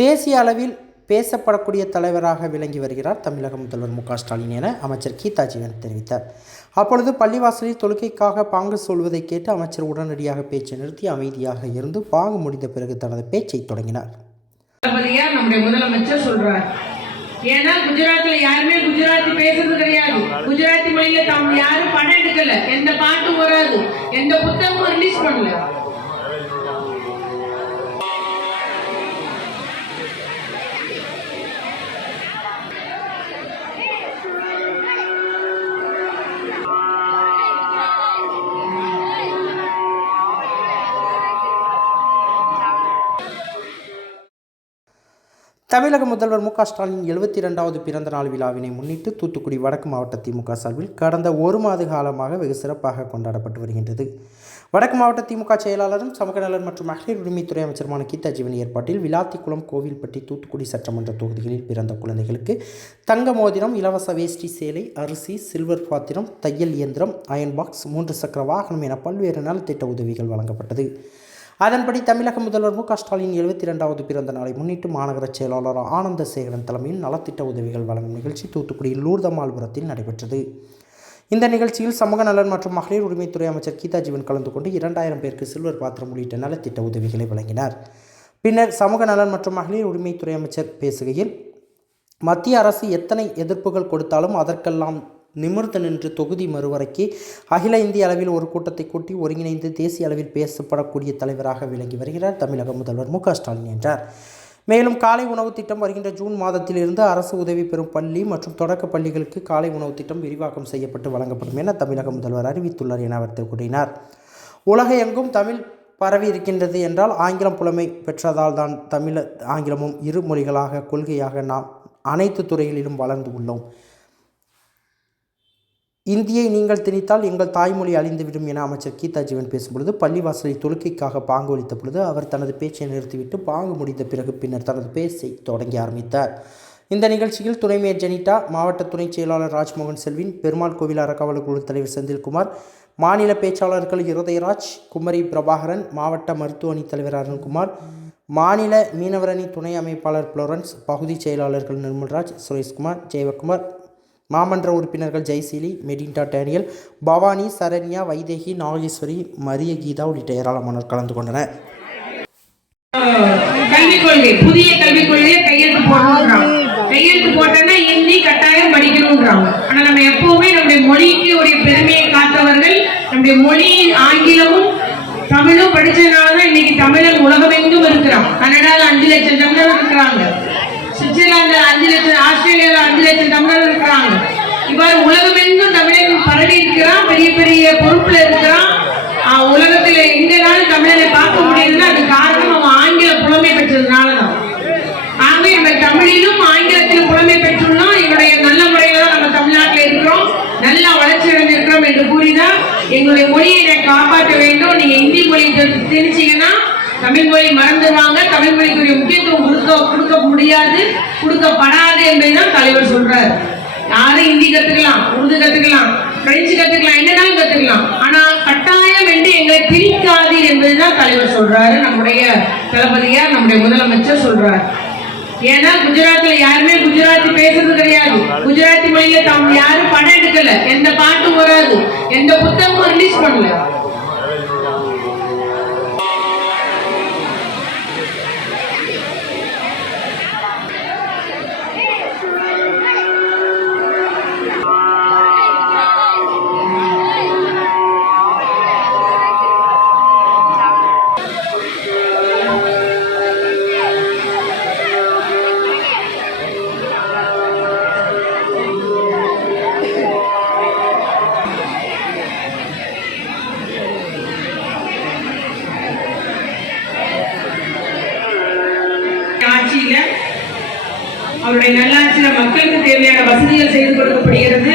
தேசிய அளவில் பேசப்படக்கூடிய தலைவராக விளங்கி வருகிறார் தமிழக முதல்வர் மு ஸ்டாலின் என அமைச்சர் கீதா ஜீவன் தெரிவித்தார். அப்பொழுது பள்ளிவாசலில் தொழுகைக்காக பாங்கு சொல்வதை கேட்டு அமைச்சர் உடனடியாக பேச்சை நிறுத்தி அமைதியாக இருந்து பாங்கு முடிந்த பிறகு தனது பேச்சை தொடங்கினார். நம்முடைய முதலமைச்சர் சொல்றார். ஏன்னா குஜராத்ல யாருமே குஜராத்தி பேசுறது கிடையாது. குஜராத்தி மொழியில தாம் யாரும் படம் எடுக்கல. எந்த பாட்டும் வராது. எந்த புத்தகமும் ரிலீஸ் பண்ணல. தமிழக முதல்வர் மு க ஸ்டாலின் எழுபத்தி இரண்டாவது பிறந்த நாள் விழாவினை முன்னிட்டு தூத்துக்குடி வடக்கு மாவட்ட திமுக சார்பில் கடந்த ஒரு மாத காலமாக வெகு சிறப்பாக கொண்டாடப்பட்டு வருகின்றது. வடக்கு மாவட்ட திமுக செயலாளரும் சமூக நலன் மற்றும் மகளிர் உரிமைத்துறை அமைச்சருமான கீதா ஜீவன் ஏற்பாட்டில் விளாத்திக்குளம் கோவில்பட்டி தூத்துக்குடி சட்டமன்ற தொகுதிகளில் பிறந்த குழந்தைகளுக்கு தங்க மோதிரம் இலவச வேஷ்டி சேலை அரிசி சில்வர் பாத்திரம் தையல் இயந்திரம் அயன் பாக்ஸ் மூன்று சக்கர வாகனம் என பல்வேறு நலத்திட்ட உதவிகள் வழங்கப்பட்டது. அதன்படி தமிழக முதல்வர் மு க ஸ்டாலின் எழுபத்தி இரண்டாவது பிறந்த நாளை முன்னிட்டு மாநகர செயலாளர் ஆனந்த சேகரன் தலைமையில் நலத்திட்ட உதவிகள் வழங்கும் நிகழ்ச்சி தூத்துக்குடியில் லூர்தமால்புரத்தில் நடைபெற்றது. இந்த நிகழ்ச்சியில் சமூக நலன் மற்றும் மகளிர் உரிமைத்துறை அமைச்சர் கீதா ஜீவன் கலந்து கொண்டு இரண்டாயிரம் பேருக்கு சில்வர் பாத்திரம் உள்ளிட்ட நலத்திட்ட உதவிகளை வழங்கினார். பின்னர் சமூக நலன் மற்றும் மகளிர் உரிமைத்துறை அமைச்சர் பேசுகையில் மத்திய அரசு எத்தனை எதிர்ப்புகள் கொடுத்தாலும் அதற்கெல்லாம் நிமிர்ந்து நின்று தொகுதி மறுவரைக்கு அகில இந்திய அளவில் ஒரு கூட்டத்தை கூட்டி ஒருங்கிணைந்து தேசிய அளவில் பேசப்படக்கூடிய தலைவராக விளங்கி வருகிறார் தமிழக முதல்வர் மு ஸ்டாலின் என்றார். மேலும் காலை உணவு திட்டம் வருகின்ற ஜூன் மாதத்திலிருந்து அரசு உதவி பெறும் பள்ளி மற்றும் தொடக்க பள்ளிகளுக்கு காலை உணவு திட்டம் விரிவாக்கம் செய்யப்பட்டு வழங்கப்படும் என தமிழக முதல்வர் அறிவித்துள்ளார் என அவர் கூறினார் உலக எங்கும் தமிழ் பரவி இருக்கின்றது என்றால் ஆங்கிலம் புலமை பெற்றதால் தான் தமிழ ஆங்கிலமும் இரு மொழிகளாக கொள்கையாக நாம் அனைத்து துறைகளிலும் வளர்ந்து உள்ளோம். இந்தியை நீங்கள் திணித்தால் எங்கள் தாய்மொழி அழிந்துவிடும் என அமைச்சர் கீதா ஜீவன் பேசும்பொழுது பள்ளிவாசலை தொழுகைக்காக பாங்கு ஒலித்த பொழுது அவர் தனது பேச்சை நிறுத்திவிட்டு பாங்கு முடிந்த பிறகு பின்னர் தனது பேச்சை தொடங்கி ஆரம்பித்தார். இந்த நிகழ்ச்சியில் துணை மேயர் ஜெனிட்டா மாவட்ட துணைச் செயலாளர் ராஜ்மோகன் செல்வின் பெருமாள் கோவில் அறக்காவலர் குழு தலைவர் செந்தில்குமார் மாநில பேச்சாளர்கள் இருதயராஜ் குமரி பிரபாகரன் மாவட்ட மருத்துவ அணி தலைவர் அருண்குமார் மாநில மீனவரணி துணை அமைப்பாளர் புளோரன்ஸ் பகுதி செயலாளர்கள் நிர்மல்ராஜ் சுரேஷ்குமார் ஜெயவகுமார் மாமன்ற உறுப்பினர்கள் ஜெயசீலி மெடின்டா டேனியல் பவானி சரண்யா வைதேகி நாகேஸ்வரி மரிய கீதா உள்ளிட்ட ஏராளமானோர் கலந்து கொண்டனர். கல்விக் கொள்கை புதிய கல்விக் கொள்கையை கையெழுத்து போடணுன்றாங்க கையெழுத்து போட்டோன்னா ஹிந்தி கட்டாயம் படிக்கணுன்றாங்க ஆனா நம்ம எப்பவுமே நம்முடைய மொழிக்கு உடைய பெருமையை காத்தவர்கள் நம்முடைய மொழி ஆங்கிலமும் தமிழும் படிச்சதுனாலதான் இன்னைக்கு தமிழன் உலகமெங்கும் இருக்கிறான் கனடால அஞ்சு லட்சம் தமிழர் இருக்கிறாங்க. சுவிட்சர்லாந்துல அஞ்சு லட்சம் ஆஸ்திரேலியால அஞ்சு லட்சம் தமிழர் இருக்கிறாங்க. இவ்வாறு உலகமெங்கும் தமிழன் பரவி இருக்கிறான் பெரிய பெரிய பொறுப்புல இருக்கிறான். உலகத்தில் உலகத்துல எங்கனாலும் தமிழனை பார்க்க முடியுதுன்னா அது காரணம் அவன் ஆங்கில புலமை பெற்றதுனாலதான். ஆகவே நம்ம தமிழிலும் ஆங்கிலத்திலும் புலமை பெற்றுள்ளோம். எங்களுடைய நல்ல முறையில தான் நம்ம தமிழ்நாட்டில் இருக்கிறோம். நல்லா வளர்ச்சி அடைஞ்சிருக்கிறோம் என்று கூறிதான் எங்களுடைய மொழியை நான் காப்பாற்ற வேண்டும். நீங்க இந்தி மொழி தெரிஞ்சீங்கன்னா தமிழ் மொழி மறந்துடுவாங்க. தமிழ் மொழிக்குரிய முக்கியத்துவம் கொடுக்க கொடுக்க முடியாது கொடுக்கப்படாது என்பதுதான் தலைவர் சொல்றாரு. யாரும் ஹிந்தி கத்துக்கலாம் உருது கத்துக்கலாம் பிரெஞ்சு கத்துக்கலாம் என்னன்னாலும் கத்துக்கலாம். ஆனா கட்டாயம் என்று எங்களை பிரிக்காதீர் என்பதுதான் தலைவர் சொல்றாரு. நம்முடைய தளபதியார் நம்முடைய முதலமைச்சர் சொல்றாரு. ஏன்னா குஜராத்ல யாருமே குஜராத்தி பேசுறது கிடையாது. குஜராத்தி மொழியில தாம் யாரும் படம் எடுக்கல. எந்த பாட்டும் வராது. எந்த புத்தகமும் ரிலீஸ் பண்ணல. அவருடைய நல்லாட்சியில மக்களுக்கு தேவையான வசதிகள் செய்து கொடுக்கப்படுகிறது.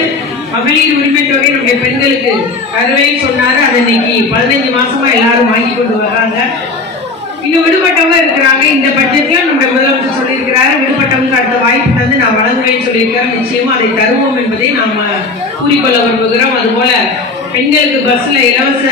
மகளிர் உரிமை தொகை நம்முடைய பெண்களுக்கு அறுவைன்னு சொன்னாரு. அதை இன்னைக்கு பதினஞ்சு மாசமா எல்லாரும் வாங்கி கொண்டு வர்றாங்க. இன்னும் விடுபட்டவங்க இருக்கிறாங்க. இந்த பட்ஜெட்ல நம்முடைய முதலமைச்சர் சொல்லியிருக்கிறாரு. விடுபட்டவங்க அடுத்த வாய்ப்பு தந்து நான் வழங்குவேன்னு சொல்லியிருக்கிறேன் நிச்சயமா அதை தருவோம் என்பதை நாம கூறிக்கொள்ள விரும்புகிறோம். அதுபோல பெண்களுக்கு பஸ்ல இலவச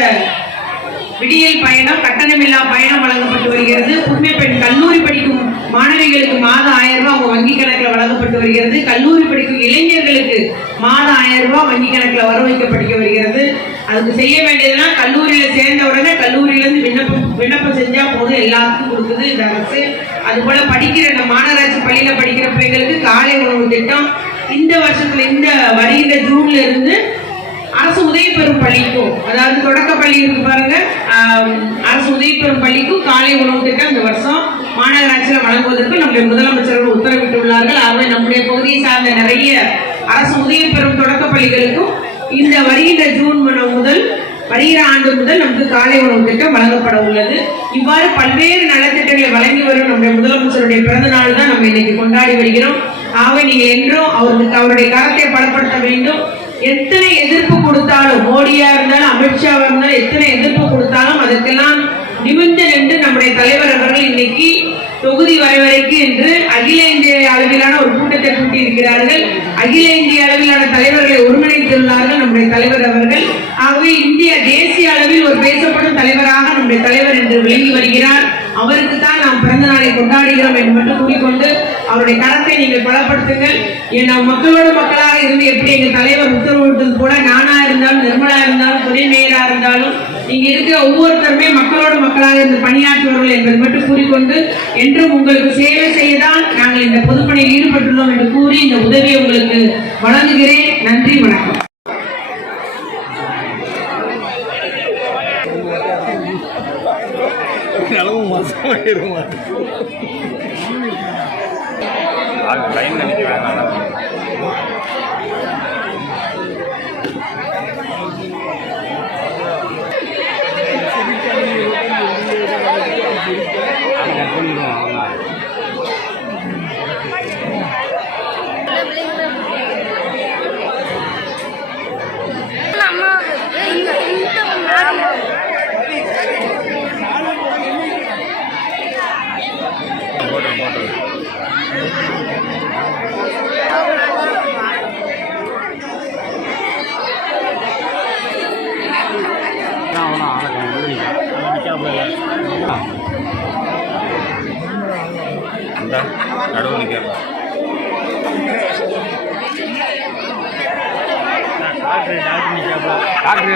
விடியல் பயணம் கட்டணமில்லா பயணம் வழங்கப்பட்டு வருகிறது. புதுமை பெண் கல்லூரி படிக்கும் மாணவிகளுக்கு மாதம் ஆயிரம் ரூபாய் அவங்க வங்கி கணக்கில் வழங்கப்பட்டு வருகிறது. கல்லூரி படிக்கும் இளைஞர்களுக்கு மாதம் ஆயிரம் ரூபாய் வங்கி கணக்கில் வர வைக்கப்பட்டு வருகிறது. அதுக்கு செய்ய வேண்டியதுன்னா கல்லூரியில் சேர்ந்த உடனே கல்லூரியிலேருந்து விண்ணப்பம் விண்ணப்பம் செஞ்சால் போதும் எல்லாத்துக்கும் கொடுக்குது இந்த அரசு. அதுபோல் படிக்கிற இந்த மாநகராட்சி பள்ளியில் படிக்கிற பிள்ளைங்களுக்கு காலை உணவு திட்டம். இந்த வருஷத்துல இந்த வருகின்ற ஜூன்ல இருந்து அரசு உதவி பெறும் பள்ளிக்கும் அதாவது தொடக்க பள்ளி இருக்கு பாருங்க. அரசு உதவி பெறும் பள்ளிக்கும் காலை உணவு திட்டம் இந்த வருஷம் மாநகராட்சியில் வழங்குவதற்கு நம்முடைய முதலமைச்சர்கள் உத்தரவிட்டுள்ளார்கள். ஆகவே நம்முடைய பகுதியை சார்ந்த நிறைய அரசு உதவி பெறும் தொடக்க பள்ளிகளுக்கும் இந்த வருகின்ற ஜூன் முதல் வருகிற ஆண்டு முதல் நமக்கு காலை உணவு திட்டம் வழங்கப்பட உள்ளது. இவ்வாறு பல்வேறு நலத்திட்டங்களை வழங்கி வரும் நம்முடைய முதலமைச்சருடைய பிறந்த நாள் தான் நம்ம இன்னைக்கு கொண்டாடி வருகிறோம். ஆகவே நீங்கள் என்றும் அவருக்கு அவருடைய கரத்தை பலப்படுத்த வேண்டும். எத்தனை எதிர்ப்பு கொடுத்தாலும் மோடியா இருந்தாலும் அமித்ஷாவா இருந்தாலும் எத்தனை எதிர்ப்பு கொடுத்தாலும் அதற்கெல்லாம் நிமிர்ந்து நின்று நம்முடைய தலைவர் அவர்கள் இன்னைக்கு தொகுதி வரைவரைக்கு என்று அகில இந்திய அளவிலான ஒரு கூட்டத்தை கூட்டி இருக்கிறார்கள் அகில இந்திய அளவிலான தலைவர்களை ஒருங்கிணைத்துள்ளார்கள் நம்முடைய தலைவர் அவர்கள். ஆகவே இந்திய தேசிய அளவில் ஒரு பேசப்படும் தலைவராக நம்முடைய தலைவர் என்று விளங்கி வருகிறார். அவருக்கு தான் நாம் பிறந்த நாளை கொண்டாடுகிறோம் என்று மட்டும் கூறிக்கொண்டு அவருடைய கரத்தை நீங்கள் பலப்படுத்துங்கள். ஏன் நாம் மக்களோட மக்களாக இருந்து எப்படி எங்கள் தலைவர் உத்தரவிட்டது போல நானா இருந்தாலும் நிர்மலா இருந்தாலும் துணை மேயரா இருந்தாலும் இங்க இருக்கிற ஒவ்வொருத்தருமே மக்களோட மக்களாக இருந்து பணியாற்றுவார்கள் என்பதை மட்டும் கூறிக்கொண்டு என்றும் உங்களுக்கு சேவை செய்யதான் நாங்கள் இந்த பொதுப்பணியில் ஈடுபட்டுள்ளோம் என்று கூறி இந்த உதவியை உங்களுக்கு வழங்குகிறேன். நன்றி வணக்கம். அந்த நடுவு நிற்கிறதா டாக்டர்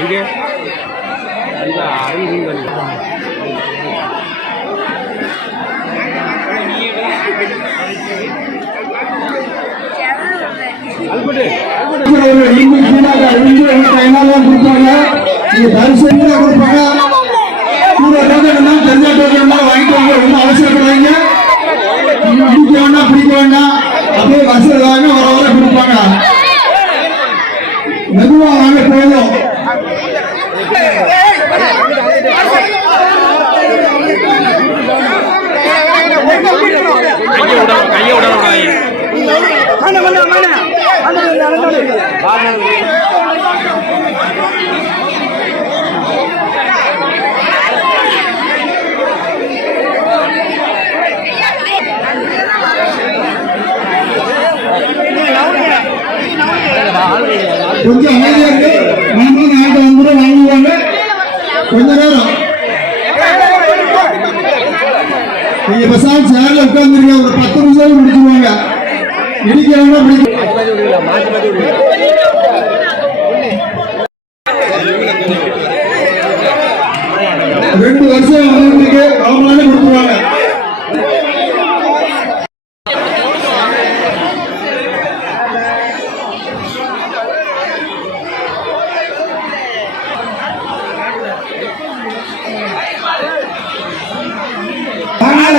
எங்கே? அந்த கைனாலாம் கொடுப்பாங்க தரிசனமா கொடுப்பாங்க டோக்கன் தெரிஞ்ச டோக்கன் வாங்கிட்டு வாங்க ஒன்றும் அவசரப்படாதீங்க நீங்க பிடிக்க வேண்டாம் பிடிக்க வேண்டாம். அப்படியே வசதி வாங்க வர வர கொடுப்பாங்க. மெதுவா வாங்க போதும். கையை விட கையை விட கொஞ்சம் அமைதியா இருக்கு. நாமளும் நாட்டு வந்துடும் வாங்குவாங்க கொஞ்ச நேரம். நீங்க பசால் சேர்ல உட்கார்ந்துருங்க. ஒரு பத்து நிமிஷம் முடிச்சுருவாங்க. இடிக்கிறவங்க ரெண்டு வருஷம் அவங்களுக்கு அவங்களால கொடுத்துருவாங்க வாங்க,